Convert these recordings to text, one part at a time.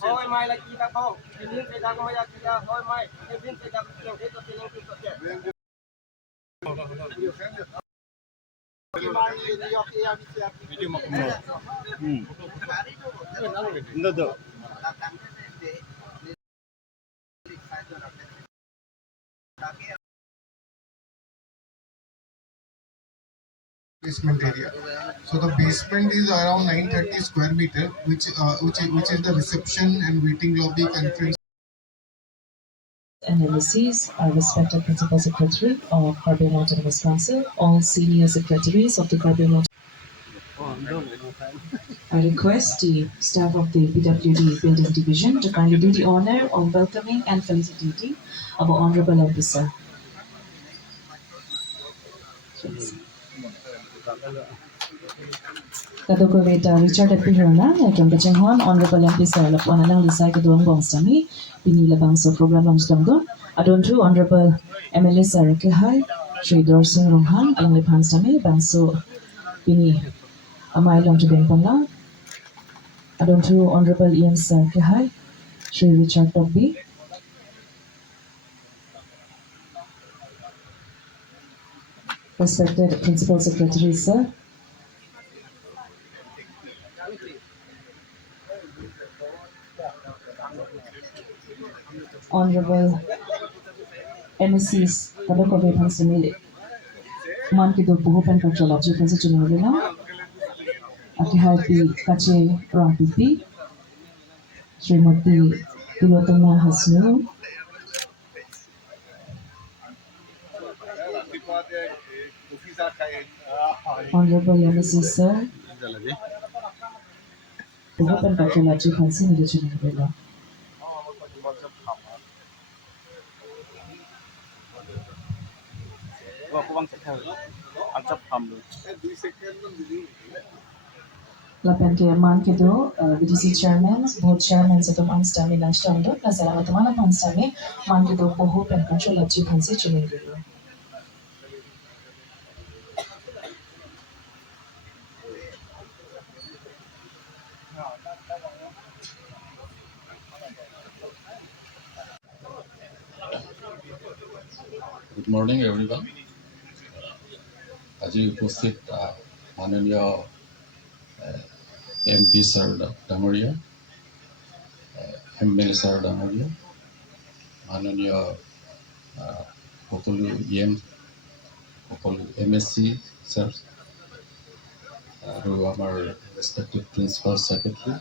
Ôi mai là chi ta không? Thì liên sẽ ra mai là chi ta ôi mai, thì liên sẽ ra nhiều thế tôi sẽ liên tục sẽ. Video makuno. Nado. Basement area. So the basement is around 930 square meter, which is the reception and waiting lobby, conference. And MSCs are respected Principal Secretary of Caribbean Autonomous Council, all senior secretaries of the Caribbean I request the staff of the PWD Building Division to kindly do the honor of welcoming and felicitating our Honorable Officer. Kadoko Veta Richard Epihona, Nakam Bachanghon, Honorable Officer Lapuanalang Lisai Kadong Bongstami, Binilabang sa program ng Stamdon, Adontu Honorable MLA Sarakihai, Shri Dorsing Romhan, Alang Lipan Stami, Bangso Bini Amay Long to Bengpangla, Adontu Honorable Ian Sarakihai, Shri Richard Togby, respected Principal Secretary, sir. Honorable MSCs, Kadoko Vepan Samili, Mankido Puhupan Kachola, Jipansi Chunurina, Akiharpi Kache Rampipi, Srimati Pilotama Hasnu, Honorable MSCs, sir, Puhupan Kachola, Jipansi Chunurina. Lapan ke man kedo BDC chairman, board chairman sa tumang stami ng stando, na salamat naman ang stami, man kedo poho pen control at jipansi chunirilo. Good morning, everyone. আজি উপস্থিত মাননীয় MP Sir ডাঙৰীয়া, MLA Sir ডাঙৰীয়া, মাননীয় সকলো EM, সকলো MSC Sir, আৰু আমাৰ ৰেসপেক্টিভ প্ৰিন্সিপাল ছেক্ৰেটাৰী,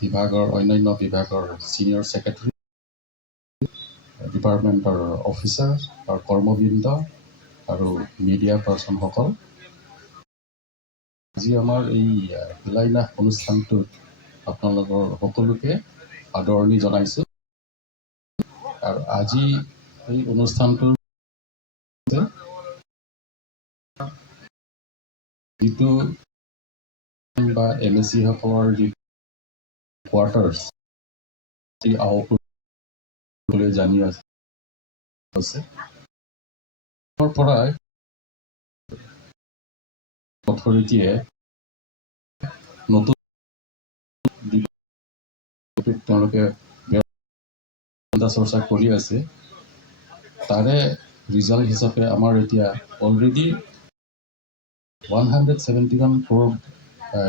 বিভাগৰ অন্যান্য বিভাগৰ চিনিয়ৰ ছেক্ৰেটাৰী, ডিপাৰ্টমেণ্টৰ অফিচাৰ আৰু কৰ্মবৃন্দ আৰু মিডিয়া পাৰ্চনসকল, আজি আমাৰ এই শিলান্যাস অনুষ্ঠানটোত আপোনালোকৰ সকলোকে আদৰণি জনাইছোঁ। আৰু আজি এই অনুষ্ঠানটোৰ যিটো বা MSC সকলৰ যি কোৱাৰ্টাৰ্ছ জানি আছে পৰাই অথৰিটিয়ে নতুন তেওঁলোকে চৰ্চা কৰি আছে। তাৰে ৰিজাল্ট হিচাপে আমাৰ এতিয়া অলৰেডি 171 crore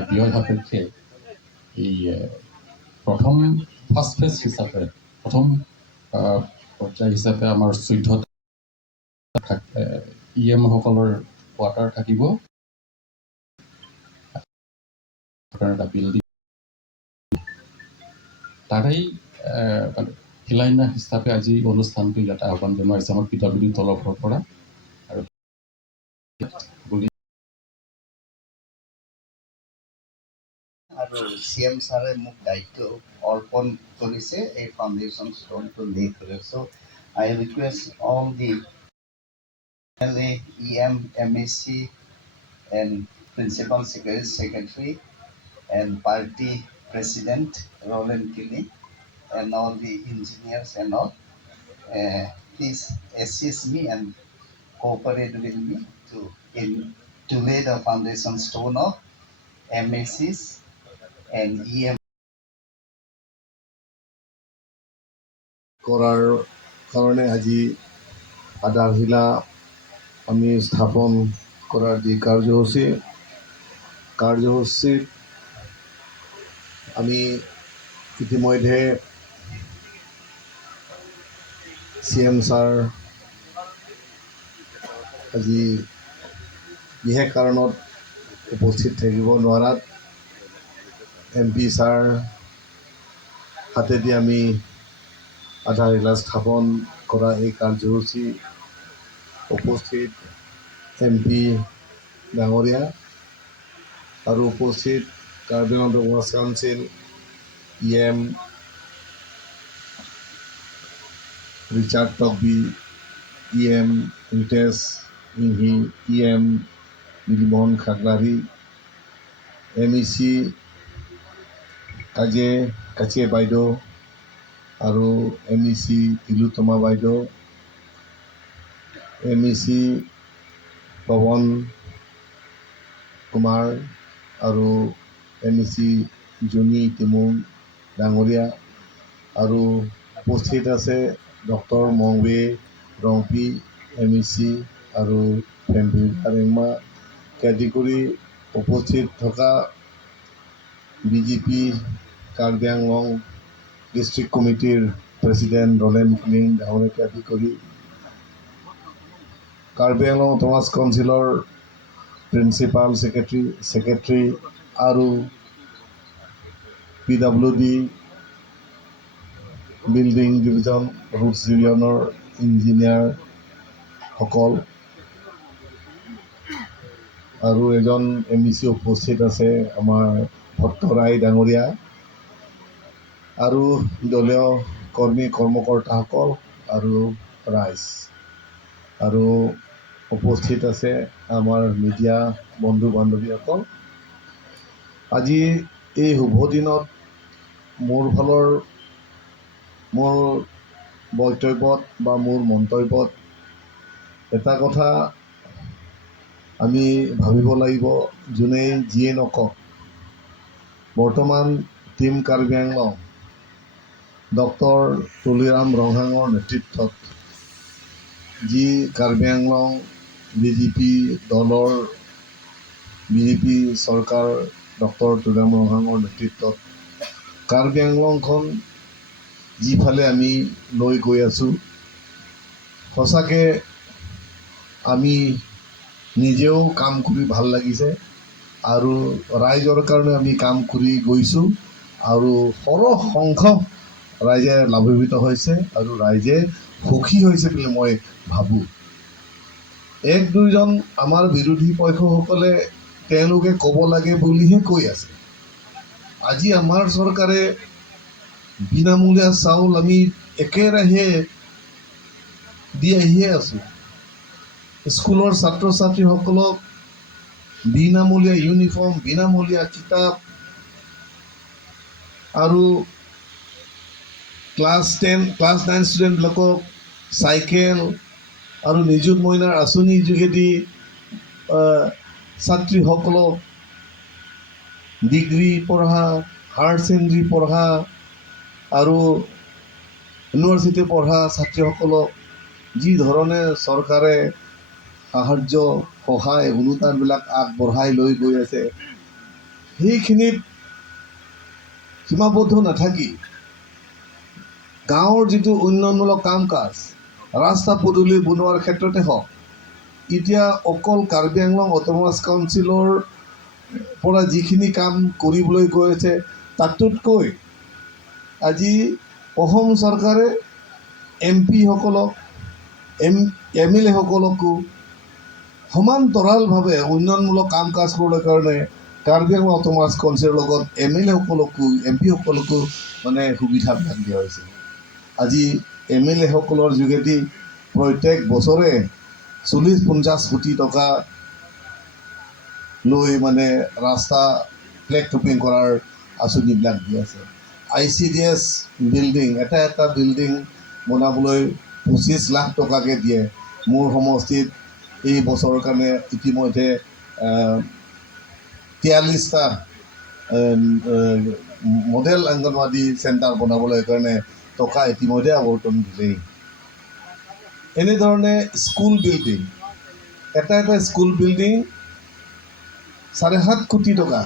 ব্যয় সাপেক্ষে এই প্ৰথম ফাৰ্ষ্ট ফেজ হিচাপে প্ৰথম পৰ্যায় হিচাপে আমাৰ 14 EM সকলৰ কোৱাৰ্টাৰ থাকিব। এটা বিল্ডিং তাৰেই শিলান্যাস হিচাপে আজি অনুষ্ঠানটো ইয়াতে আহ্বান জনোৱা হৈছে আমাৰ PWD তৰফৰ পৰা। আৰু CM ছাৰে মোক দায়িত্ব অৰ্পণ কৰিছে এই ফাউণ্ডেশ্যন ষ্ট'নটো লে কৰে। So' I request all the MLA, EM, MEC and Principal Secretary and Party President Roland Kinney and all the engineers and all. Please assist me and cooperate with me to lay the foundation stone of MACs and EM. কৰাৰ কাৰণে আজি আধাৰশিলা আমি স্থাপন কৰাৰ যি কাৰ্যসূচীত আমি ইতিমধ্যে CM ছাৰ আজি বিশেষ কাৰণত উপস্থিত থাকিব নোৱাৰাত MP ছাৰ হাতেদি আমি আধাৰশিলা স্থাপন কৰা এই কাৰ্যসূচী উপস্থিত MP ডাঙৰীয়া আৰু উপস্থিত Karbi Anglong autonomous council EM Richard Tokbi, EM Ritesh Inghi, EM Nilmohan Khaglari, MEC Kaje বাইদেউ আৰু MEC তিলোত্তমা বাইদেউ, MEC পৱন কুমাৰ আৰু MEC জুনি টিমু ডাঙৰীয়া আৰু উপস্থিত আছে ডক্টৰ মংৱে ৰংপি MEC আৰু ফেমভি কাৰেংমা আদি কৰি উপস্থিত থকা BJP কাৰ্বি আংলং ডিষ্ট্ৰিক্ট কমিটিৰ প্ৰেচিডেণ্ট ৰলেণ্ড কিনিং ডাঙৰীয়াকে আদি কৰি কাৰ্বি আংলং অটোনমাছ কাউন্সিলৰ প্ৰিন্সিপাল ছেক্ৰেটাৰী আৰু PWD বিল্ডিং ডিভিজন ৰুটছ ডিভিজনৰ ইঞ্জিনিয়াৰসকল আৰু এজন MEC উপস্থিত আছে আমাৰ ভট্টৰাই ডাঙৰীয়া আৰু দলীয় কৰ্মকৰ্তাসকল আৰু ৰাইজ আৰু উপস্থিত আছে আমাৰ মিডিয়া বন্ধু বান্ধৱীসকল। আজি এই শুভ দিনত মোৰ বক্তব্যত বা মোৰ মন্তব্যত এটা কথা আমি ভাবিব লাগিব, যোনে যিয়ে নকওক বৰ্তমান টিম কাৰ্বি আংলং ডক্টৰ তুলিৰাম ৰংহাঙৰ নেতৃত্বত যি কাৰ্বি আংলং BJP চৰকাৰ ডক্টৰ তুলিৰাম ৰংহাঙৰ নেতৃত্বত কাৰ্বি আংলংখন যিফালে আমি লৈ গৈ আছোঁ, সঁচাকৈ আমি নিজেও কাম কৰি ভাল লাগিছে আৰু ৰাইজৰ কাৰণে আমি কাম কৰি গৈছোঁ আৰু সৰহ সংখ্যক ৰাইজে লাভান্বিত হৈছে আৰু ৰাইজে সুখী হৈছে বুলি মই ভাবোঁ। এক দুইজন আমাৰ বিৰোধী পক্ষসকলে তেওঁলোকে ক'ব লাগে বুলিহে কৈ আছে। আজি আমাৰ চৰকাৰে বিনামূলীয়া চাউল আমি একেৰাহে দি আহিয়ে আছোঁ। স্কুলৰ ছাত্ৰ ছাত্ৰীসকলক বিনামূলীয়া ইউনিফৰ্ম, বিনামূলীয়া কিতাপ আৰু ক্লাছ 9 ষ্টুডেণ্টবিলাকক চাইকেল আৰু নিযুত মইনাৰ আঁচনিৰ যোগেদি ছাত্ৰীসকলক ডিগ্ৰী পঢ়া, হায়াৰ ছেকেণ্ডেৰী পঢ়া আৰু ইউনিভাৰ্চিটি পঢ়া ছাত্ৰীসকলক যি ধৰণে চৰকাৰে সাহাৰ্য সহায় অনুদানবিলাক আগবঢ়াই লৈ গৈ আছে, সেইখিনিত সীমাবদ্ধ নাথাকি গাঁৱৰ যিটো উন্নয়নমূলক কাম কাজ, ৰাস্তা পদূলি বনোৱাৰ ক্ষেত্ৰতে হওক, এতিয়া অকল কাৰ্বি আংলং অটোনমাছ কাউন্সিলৰ পৰা যিখিনি কাম কৰিবলৈ গৈ আছে তাতোতকৈ আজি অসম চৰকাৰে MP সকলক MLA সকলকো সমান্তৰালভাৱে উন্নয়নমূলক কাম কাজ কৰাৰ কাৰণে কাৰ্বি আংলং অট'নমাছ কাউন্সিলৰ লগত MLA সকলকো MP সকলকো মানে সুবিধাবিলাক দিয়া হৈছে। আজি MLA সকলৰ যোগেদি প্ৰত্যেক বছৰে 40-50 কোটি টকা লৈ মানে ৰাস্তা ফ্লেগ টপিং কৰাৰ আঁচনিবিলাক দি আছে। ICDS বিল্ডিং এটা বিল্ডিং বনাবলৈ 25 লাখ টকাকৈ দিয়ে। মোৰ সমষ্টিত এই বছৰৰ কাৰণে ইতিমধ্যে 43টা মডেল অংগনৱাড়ী চেণ্টাৰ বনাবলৈ কাৰণে টকা ইতিমধ্যে আৱৰ্তন দিলেই। এনেধৰণে স্কুল বিল্ডিং এটা স্কুল বিল্ডিং 7.5 কোটি টকা।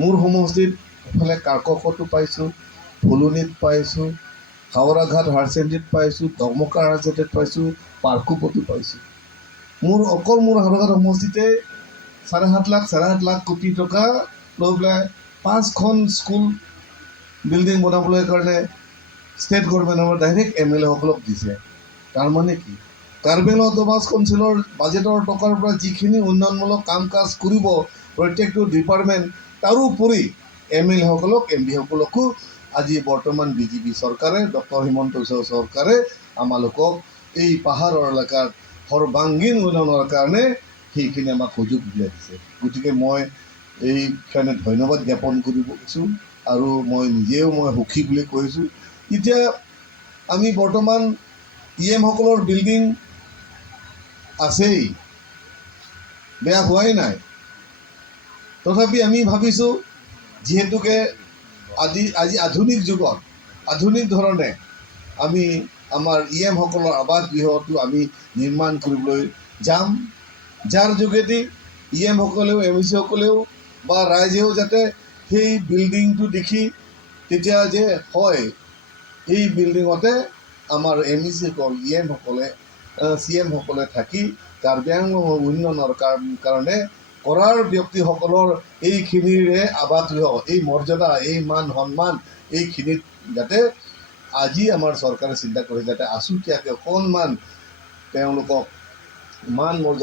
মোৰ সমষ্টিত এইফালে কাককতো পাইছোঁ, ফুলনিত পাইছোঁ, হাওৰাঘাট হায়াৰ ছেকেণ্ডেৰীত পাইছোঁ, দমকা হায়াৰ ছেকেণ্ডেৰীত পাইছোঁ, পাৰ্কোপতো পাইছোঁ। মোৰ হাওৰাঘাট সমষ্টিতে 7.5 লাখ কোটি টকা লৈ পেলাই 5খন স্কুল বিল্ডিং বনাবলৈ কাৰণে ষ্টেট গভৰ্ণমেণ্টৰ ডাইৰেক্ট MLA সকলক দিছে। তাৰমানে কি, কাৰ্বি আংলং অট'নমাছ কাউন্সিলৰ বাজেটৰ টকাৰ পৰা যিখিনি উন্নয়নমূলক কাম কাজ কৰিব প্ৰত্যেকটো ডিপাৰ্টমেণ্ট, তাৰোপৰি MLA সকলক MP সকলকো আজি বৰ্তমান BJP চৰকাৰে, ডক্টৰ হিমন্ত বিশ্ব চৰকাৰে আমালোকক এই পাহাৰৰ এলেকাত সৰ্বাংগীন উন্নয়নৰ কাৰণে সেইখিনি আমাক সুযোগ উলিয়াই দিছে। গতিকে মই এইকাৰণে ধন্যবাদ জ্ঞাপন কৰিছোঁ আৰু মই নিজেও সুখী বুলি কৈছোঁ। এতিয়া আমি বৰ্তমান EM সকলৰ বিল্ডিং আছেই, বেয়া হোৱাই নাই। তথাপি আমি ভাবিছোঁ যিহেতুকে আজি আধুনিক যুগত আধুনিক ধৰণে আমি আমাৰ EM সকলৰ আৱাস গৃহটো আমি নিৰ্মাণ কৰিবলৈ যাম, যাৰ যোগেদি EM সকলেও MEC সকলেও বা ৰাইজেও যাতে সেই বিল্ডিংটো দেখি তেতিয়া যে হয় এই বিল্ডিঙতে আমাৰ MEC সকল, EM সকলে, CM সকলে থাকি কাৰ্বি আংলঙৰ উন্নয়নৰ কাৰণে কৰাৰ ব্যক্তিসকলৰ এইখিনিৰে আৱাস গৃহ, এই মৰ্যাদা, এই মান সন্মান এইখিনিত যাতে আজি আমাৰ চৰকাৰে চিন্তা কৰে যাতে আছুতীয়াকৈ অকণমান তেওঁলোকক মান মৰ্যাদা